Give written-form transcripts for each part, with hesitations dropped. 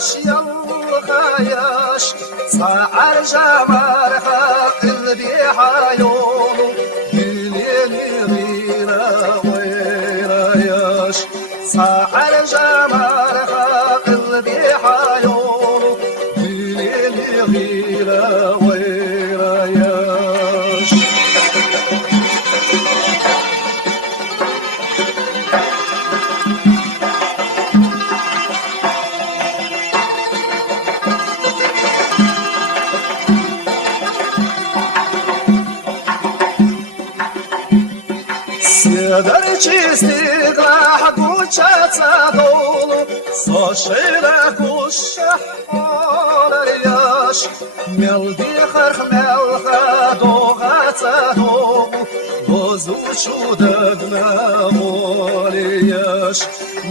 يالخياش صاعر جمارها قلبي حيولو يليني غيرا ويرا ياش صاعر جمارها قلبي حيولو يليني غيرا ويرا ياش Сидорчи стигла гучаться долу, сошила гуша оларьяш, мелдихар мелха догаться долу, возучу дагна волияш,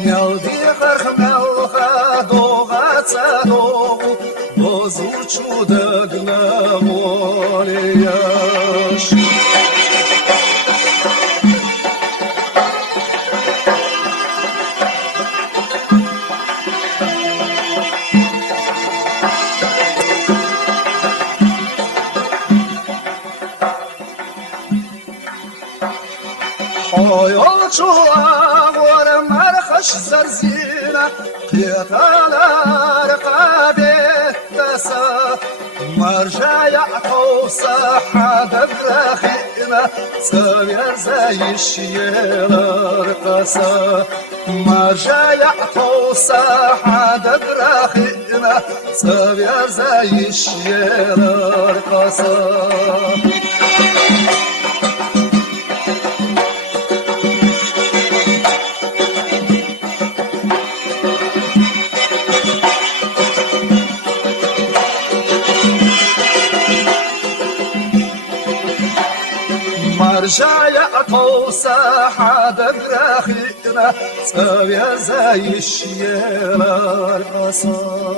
мелдихар мелха догаться долу, возучу дагна волияш. حيوشو أغور مرخش زرزينة قيتالا رقابي تسا مرجع يعطو صحة دبرخينة سوير زي الشيلة رقصة مرجع يعطو صحة دبرخينة سوير زي الشيلة رقصة مرجع يعطو ساحة دبرخينة سويا زي الشيلة العصا